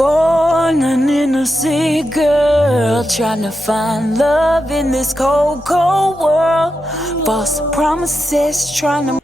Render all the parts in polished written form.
Born an innocent girl, trying to find love in this cold, cold world. False promises, trying to...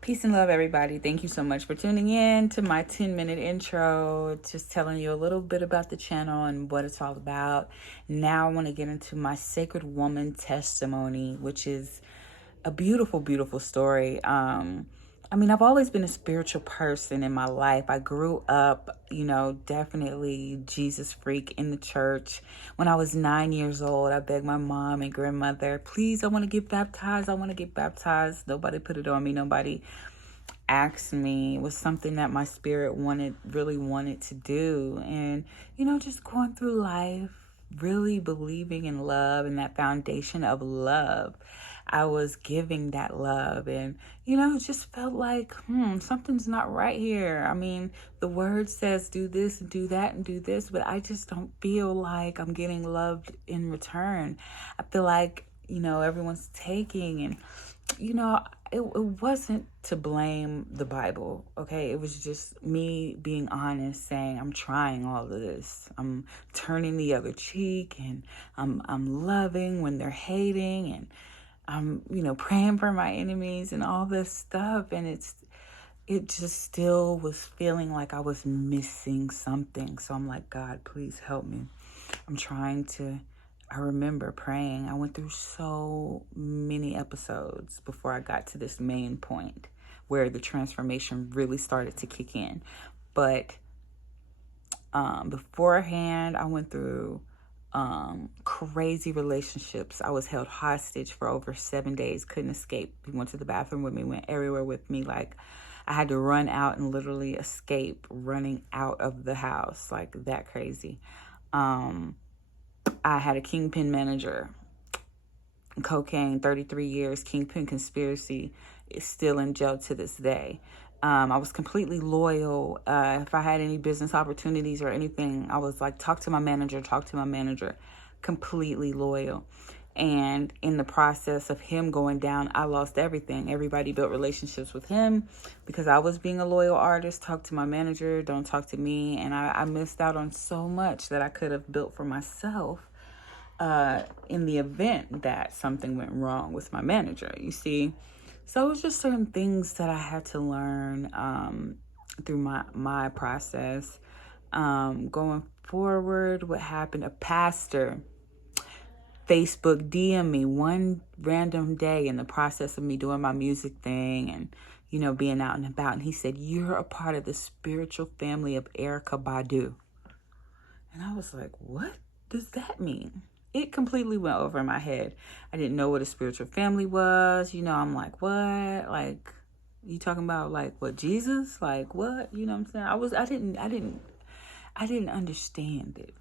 Peace and love, everybody. Thank you so much for tuning in to my 10-minute intro, just telling you a little bit about the channel and what it's all about. Now I want to get into my Sacred Woman testimony, which is a beautiful, beautiful story. I've always been a spiritual person in my life. I grew up, definitely Jesus freak in the church. When I was 9 years old, I begged my mom and grandmother, please, I want to get baptized. I want to get baptized. Nobody put it on me. Nobody asked me. It was something that my spirit really wanted to do. And, just going through life, really believing in love and that foundation of love. I was giving that love and, it just felt like, something's not right here. The word says do this and do that and do this, but I just don't feel like I'm getting loved in return. I feel like, everyone's taking and, it wasn't to blame the Bible, okay? It was just me being honest, saying I'm trying all of this. I'm turning the other cheek and I'm loving when they're hating and I'm, praying for my enemies and all this stuff. And it just still was feeling like I was missing something. So I'm like, God, please help me. I remember praying. I went through so many episodes before I got to this main point where the transformation really started to kick in. But beforehand, I went through crazy relationships. I was held hostage for over 7 days, couldn't escape. He went to the bathroom with me, went everywhere with me. Like I had to run out and literally escape running out of the house, like that crazy. I had a kingpin manager, cocaine, 33 years, kingpin conspiracy, is still in jail to this day. I was completely loyal. If I had any business opportunities or anything, I was like, talk to my manager, completely loyal. And in the process of him going down, I lost everything. Everybody built relationships with him because I was being a loyal artist. Talk to my manager, don't talk to me. And I missed out on so much that I could have built for myself in the event that something went wrong with my manager, you see. So it was just certain things that I had to learn through my process. Going forward, what happened? A pastor Facebook DM me one random day in the process of me doing my music thing and, being out and about. And he said, you're a part of the spiritual family of Erykah Badu. And I was like, what does that mean? It completely went over my head. I didn't know what a spiritual family was. I'm like, what? Like, you talking about like what, Jesus? Like what? You know what I'm saying? I didn't understand it.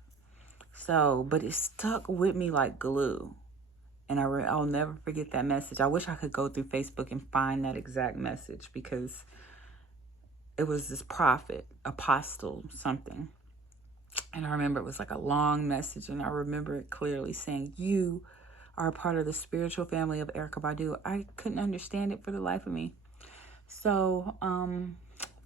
So, but it stuck with me like glue. And I'll never forget that message. I wish I could go through Facebook and find that exact message because it was this prophet, apostle, something. And I remember it was like a long message, and I remember it clearly saying, you are a part of the spiritual family of Erykah Badu. I couldn't understand it for the life of me. So,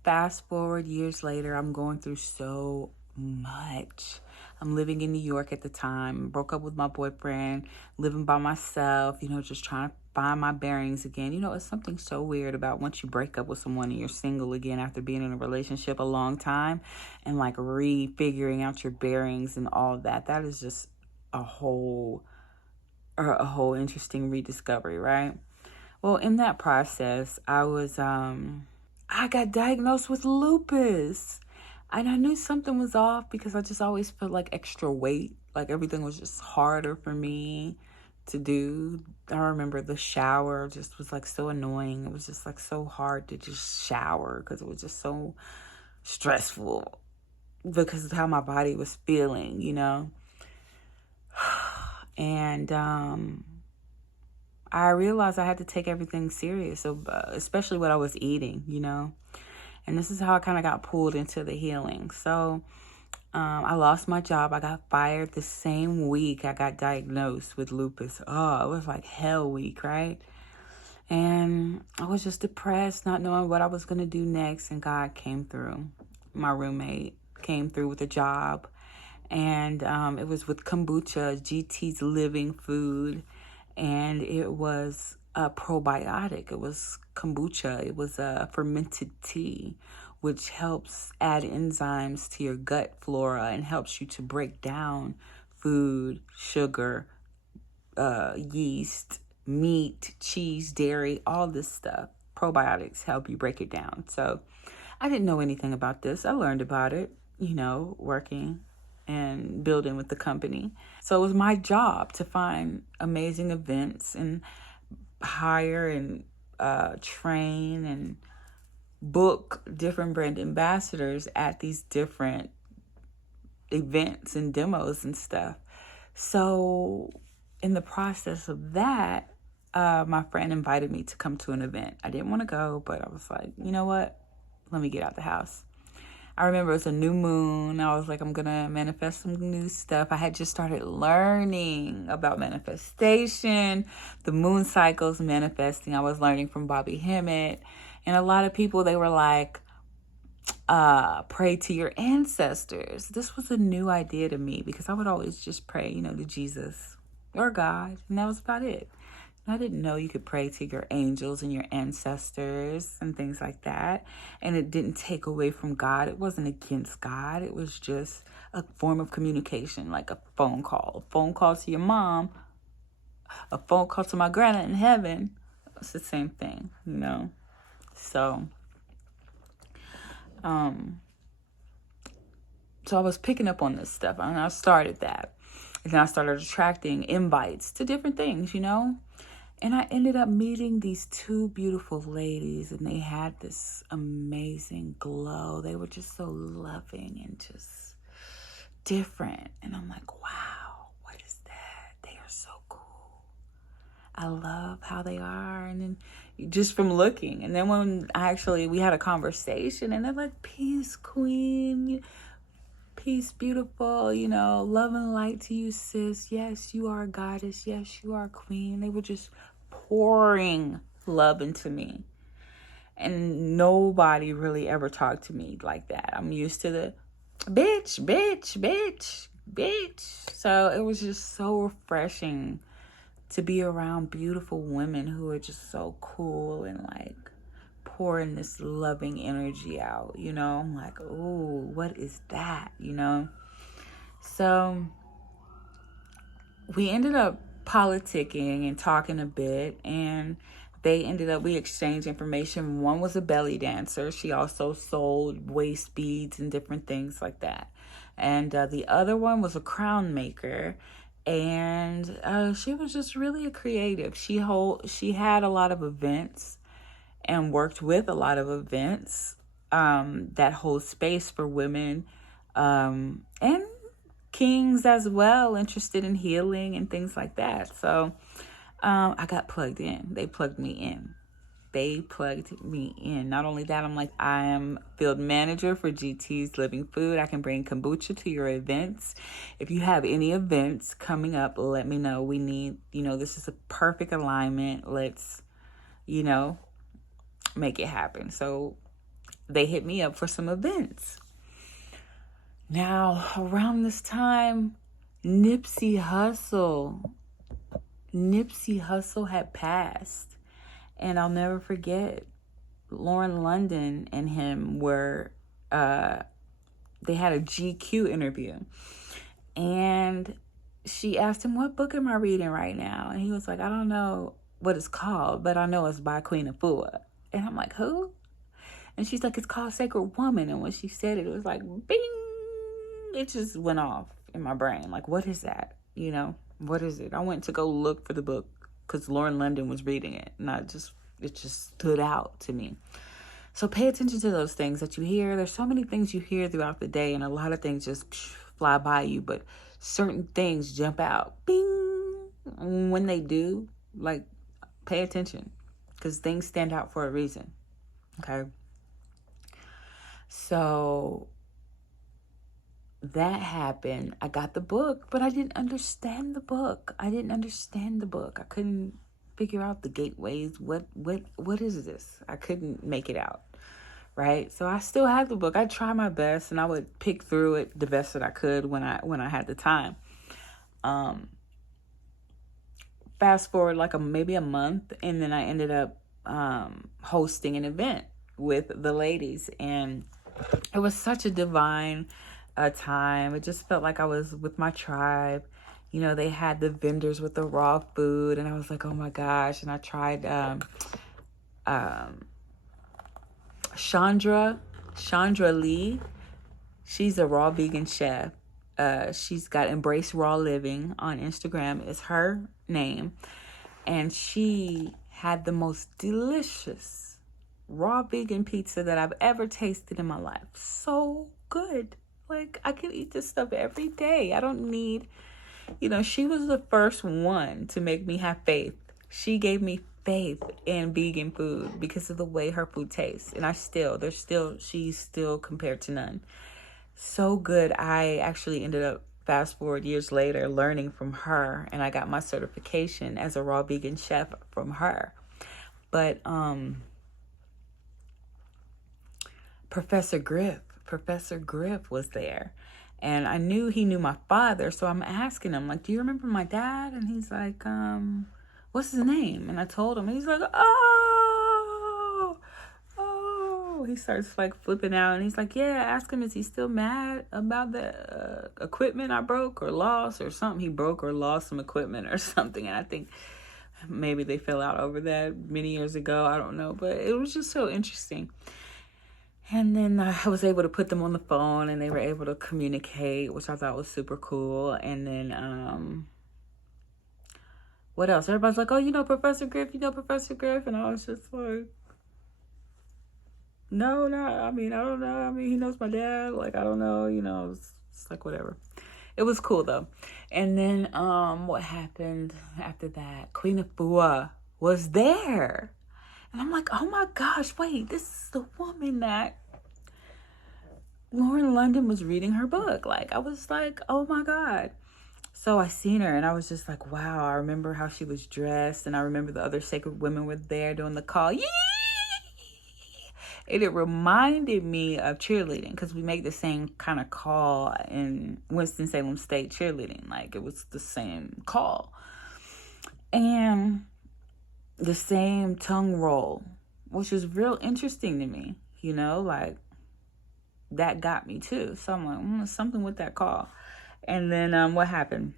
fast forward years later, I'm going through so much. I'm living in New York at the time, broke up with my boyfriend, living by myself, just trying to find my bearings again. It's something so weird about once you break up with someone and you're single again after being in a relationship a long time and like refiguring out your bearings and all that. That is just a whole interesting rediscovery, right? Well, in that process, I got diagnosed with lupus. And I knew something was off because I just always felt like extra weight. Like everything was just harder for me to do. I remember the shower just was like so annoying. It was just like so hard to just shower because it was just so stressful because of how my body was feeling, And I realized I had to take everything serious, so, especially what I was eating, And this is how I kind of got pulled into the healing. So I lost my job. I got fired the same week I got diagnosed with lupus. Oh, it was like hell week, right? And I was just depressed, not knowing what I was going to do next. And God came through. My roommate came through with a job, and it was with kombucha, GT's Living Food, and it was a probiotic. It was kombucha. It was a fermented tea, which helps add enzymes to your gut flora and helps you to break down food, sugar, yeast, meat, cheese, dairy, all this stuff. Probiotics help you break it down. So I didn't know anything about this. I learned about it, working and building with the company. So it was my job to find amazing events and hire and train and book different brand ambassadors at these different events and demos and stuff. So in the process of that, my friend invited me to come to an event. I didn't want to go, but I was like, you know what? Let me get out the house. I remember it was a new moon. I was like, I'm going to manifest some new stuff. I had just started learning about manifestation, the moon cycles, manifesting. I was learning from Bobby Hemmett. And a lot of people, they were like, pray to your ancestors. This was a new idea to me because I would always just pray, to Jesus or God. And that was about it. I didn't know you could pray to your angels and your ancestors and things like that. And it didn't take away from God. It wasn't against God. It was just a form of communication, like a phone call. A phone call to your mom, a phone call to my grandma in heaven. It's the same thing, So, so I was picking up on this stuff, and I started that. And then I started attracting invites to different things, And I ended up meeting these two beautiful ladies, and they had this amazing glow. They were just so loving and just different. And I'm like, wow, what is that? They are so cool. I love how they are. And then just from looking. And then when we had a conversation, and they're like, peace, queen. Peace, beautiful, love and light to you, sis. Yes, you are a goddess. Yes, you are a queen. They were just pouring love into me. And nobody really ever talked to me like that. I'm used to the bitch. So it was just so refreshing to be around beautiful women who are just so cool and like pouring this loving energy out, I'm like, oh, what is that, So we ended up politicking and talking a bit, and we exchanged information. One was a belly dancer. She also sold waist beads and different things like that. And the other one was a crown maker, and she was just really a creative. She had a lot of events and worked with a lot of events that hold space for women and kings as well, interested in healing and things like that. So I got plugged in. They plugged me in. Not only that, I am field manager for GT's Living Food. I can bring kombucha to your events. If you have any events coming up, let me know. We need, this is a perfect alignment. Let's, make it happen. So they hit me up for some events. Now, around this time, Nipsey Hussle had passed. And I'll never forget, Lauren London and him were, they had a GQ interview. And she asked him, what book am I reading right now? And he was like, I don't know what it's called, but I know it's by Queen Afua. And I'm like, who? And she's like, it's called Sacred Woman. And when she said it, it was like, bing! It just went off in my brain. Like, what is that? What is it? I went to go look for the book because Lauren London was reading it. And it just stood out to me. So pay attention to those things that you hear. There's so many things you hear throughout the day, and a lot of things just fly by you. But certain things jump out. Bing! And when they do, pay attention. Because things stand out for a reason. Okay? So that happened. I got the book, but I didn't understand the book. I couldn't figure out the gateways. What is this? I couldn't make it out. right? So I still had the book. I tried my best, and I would pick through it the best that I could when I had the time. Fast forward like maybe a month, and then I ended up hosting an event with the ladies, and it was such a divine time. It just felt like I was with my tribe. You know, they had the vendors with the raw food, and I was like, oh my gosh. And I tried Chandra Lee. She's a raw vegan chef. She's got Embrace Raw Living on Instagram is her name. And she had the most delicious raw vegan pizza that I've ever tasted in my life. So good. Like, I could eat this stuff every day. I don't need, she was the first one to make me have faith. She gave me faith in vegan food because of the way her food tastes. And she's still compared to none. So good. I actually ended up, fast forward years later, learning from her, and I got my certification as a raw vegan chef from her. But Professor Griff was there, and I knew he knew my father, so I'm asking him, like, do you remember my dad? And he's like, what's his name? And I told him, and he's like, oh, he starts like flipping out, and he's like, yeah, ask him, is he still mad about the equipment I broke or lost or something? He broke or lost some equipment or something, and I think maybe they fell out over that many years ago. I don't know, but it was just so interesting. And then I was able to put them on the phone, and they were able to communicate, which I thought was super cool. And then what else? Everybody's like, oh, Professor Griff, and I was just like, no, I don't know. He knows my dad. Like, I don't know, it's like whatever. It was cool though. And then what happened after that? Queen Afua was there. And I'm like, oh my gosh, wait, this is the woman that Lauren London was reading her book. Like, I was like, oh my God. So I seen her, and I was just like, wow. I remember how she was dressed, and I remember the other sacred women were there doing the call. Yee! And it reminded me of cheerleading, because we make the same kind of call in Winston-Salem State cheerleading. Like, it was the same call. And the same tongue roll, which was real interesting to me, like that got me too. So I'm like, something with that call. And then what happened?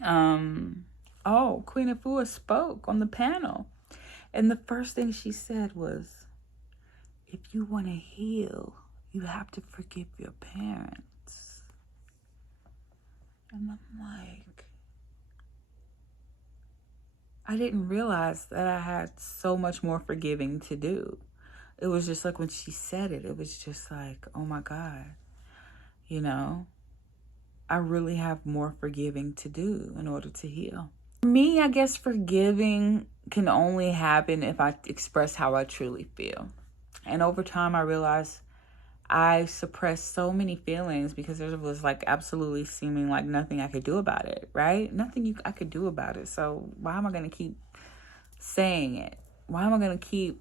Queen Afua spoke on the panel, and the first thing she said was, if you want to heal, you have to forgive your parents. And I'm like, I didn't realize that I had so much more forgiving to do. It was just like when she said it, it was just like, oh my God, I really have more forgiving to do in order to heal. For me, I guess forgiving can only happen if I express how I truly feel. And over time, I realized I suppressed so many feelings because there was like absolutely seeming like nothing I could do about it, right? Nothing I could do about it. So why am I going to keep saying it? Why am I going to keep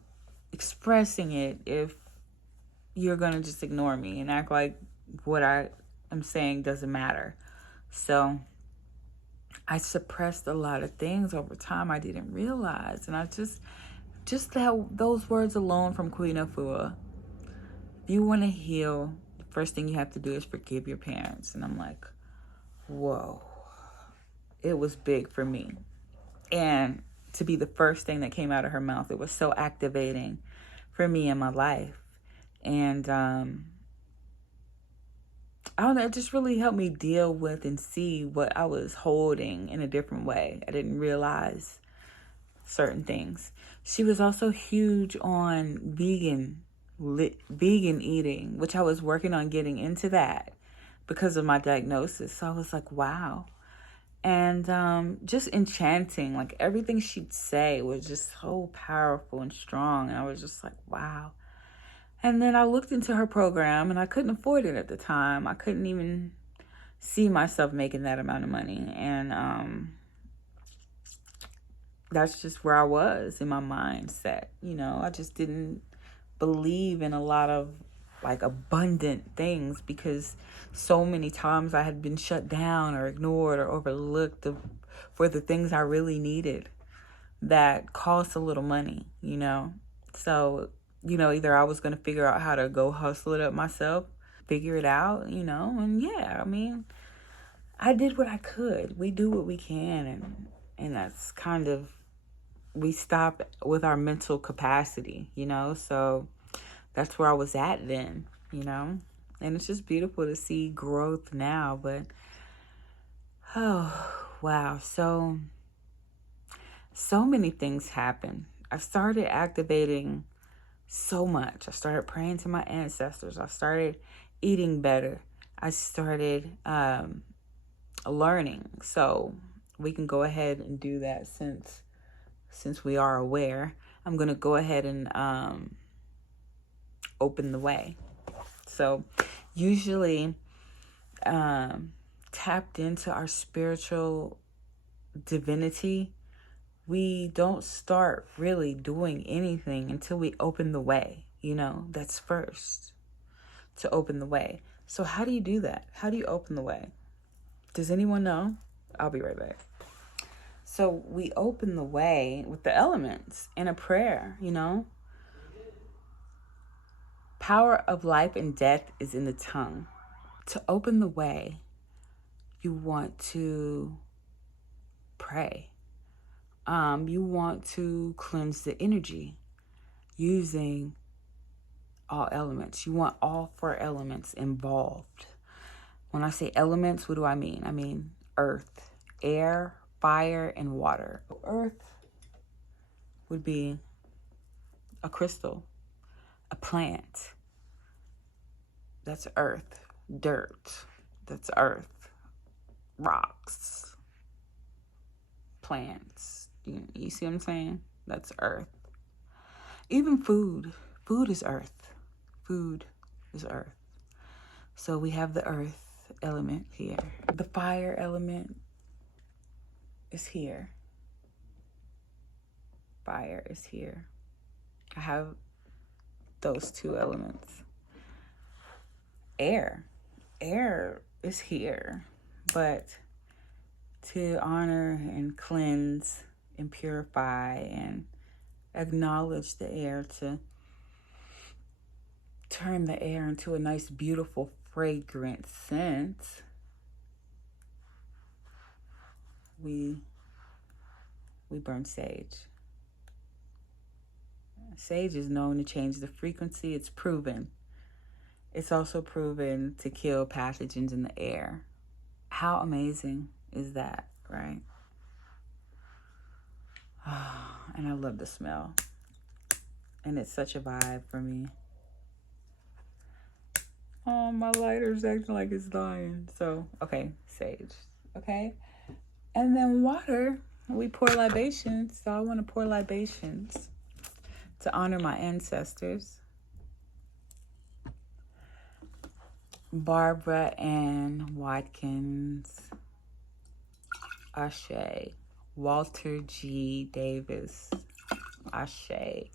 expressing it if you're going to just ignore me and act like what I am saying doesn't matter? So I suppressed a lot of things over time I didn't realize. And I just those words alone from Queen Afua, if you want to heal, the first thing you have to do is forgive your parents. And I'm like, whoa, it was big for me. And to be the first thing that came out of her mouth, it was so activating for me in my life. And I don't know, it just really helped me deal with and see what I was holding in a different way. I didn't realize certain things. She was also huge on vegan eating, which I was working on getting into that because of my diagnosis. So I was like, wow. And just enchanting, like everything she'd say was just so powerful and strong. And I was just like, wow. And then I looked into her program, and I couldn't afford it at the time. I couldn't even see myself making that amount of money. And that's just where I was in my mindset. I just didn't believe in a lot of like abundant things, because so many times I had been shut down or ignored or overlooked for the things I really needed that cost a little money, you know? So, you know, either I was going to figure out how to go hustle it up myself, figure it out, you know? And yeah, I mean, I did what I could. We do what we can. And that's kind of, we stop with our mental capacity, you know? So that's where I was at then, you know? And it's just beautiful to see growth now. But, oh, wow. So many things happen. I started activating so much. I started praying to my ancestors. I started eating better. I started learning. So we can go ahead and do that since we are aware. I'm going to go ahead and open the way. So usually tapped into our spiritual divinity, we don't start really doing anything until we open the way. You know, that's first, to open the way. So how do you do that? How do you open the way? Does anyone know? I'll be right back. So we open the way with the elements in a prayer, you know. Power of life and death is in the tongue. To open the way, you want to pray. You want to cleanse the energy using all elements. You want all 4 elements involved. When I say elements, what do I mean? I mean earth, air, fire, and water. Earth would be a crystal, a plant. That's earth. Dirt. That's earth. Rocks. Plants. You see what I'm saying? That's earth. Even food. Food is earth. Food is earth. So we have the earth element here. The fire element is here. Fire is here. I have those 2 elements. Air is here. But to honor and cleanse and purify and acknowledge the air, to turn the air into a nice, beautiful, fragrant scent, we burn sage. Sage is known to change the frequency. It's proven. It's also proven to kill pathogens in the air. How amazing is that, right? And I love the smell. And it's such a vibe for me. Oh, my lighter's acting like it's dying. So, okay, sage. Okay? And then water. We pour libations. So I want to pour libations to honor my ancestors. Barbara Ann Watkins, Ashe. Walter G. Davis, Ashe.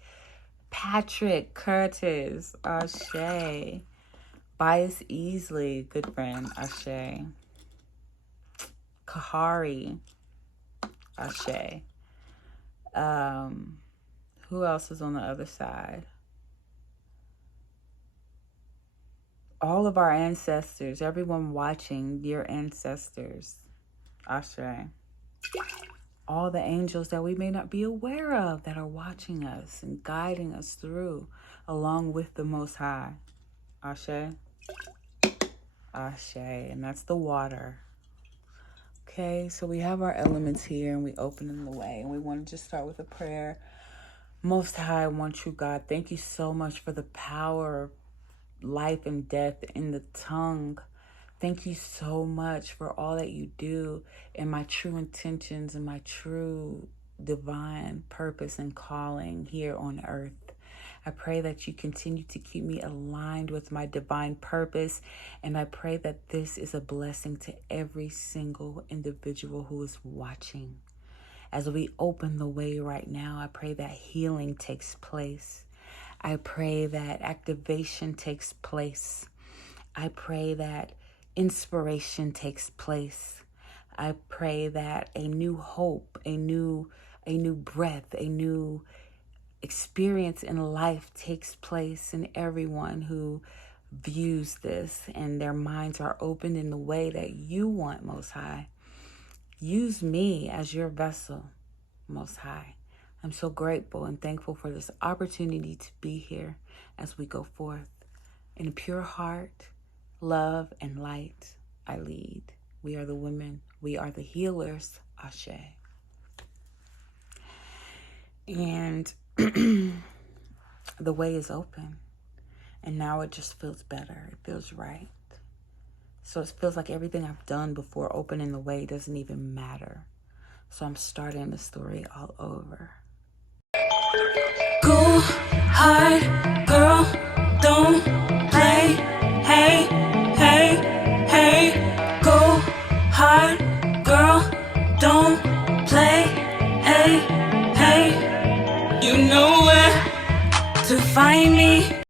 Patrick Curtis, Ashe. Bias Easley, good friend, Ashe. Kahari, Ashe. Who else is on the other side? All of our ancestors, everyone watching, your ancestors, Ashe. All the angels that we may not be aware of that are watching us and guiding us through, along with the Most High, Ashe. Ashe, and that's the water. Okay, so we have our elements here and we open them the way, and we want to just start with a prayer. Most High, one true God, thank you so much for the power of life and death in the tongue. Thank you so much for all that you do and my true intentions and my true divine purpose and calling here on earth. I pray that you continue to keep me aligned with my divine purpose, and I pray that this is a blessing to every single individual who is watching. As we open the way right now, I pray that healing takes place. I pray that activation takes place. I pray that inspiration takes place. I pray that a new hope, a new breath, a new experience in life takes place in everyone who views this and their minds are opened in the way that you want, Most High. Use me as your vessel, Most High. I'm so grateful and thankful for this opportunity to be here as we go forth. In a pure heart, love, and light, I lead. We are the women. We are the healers. Ashe. And the way is open. And now it just feels better. It feels right. So it feels like everything I've done before opening the way doesn't even matter. So I'm starting the story all over. Go hard, girl, don't play. Hey, hey, hey. Go hard, girl, don't play. Hey, hey. You know where to find me.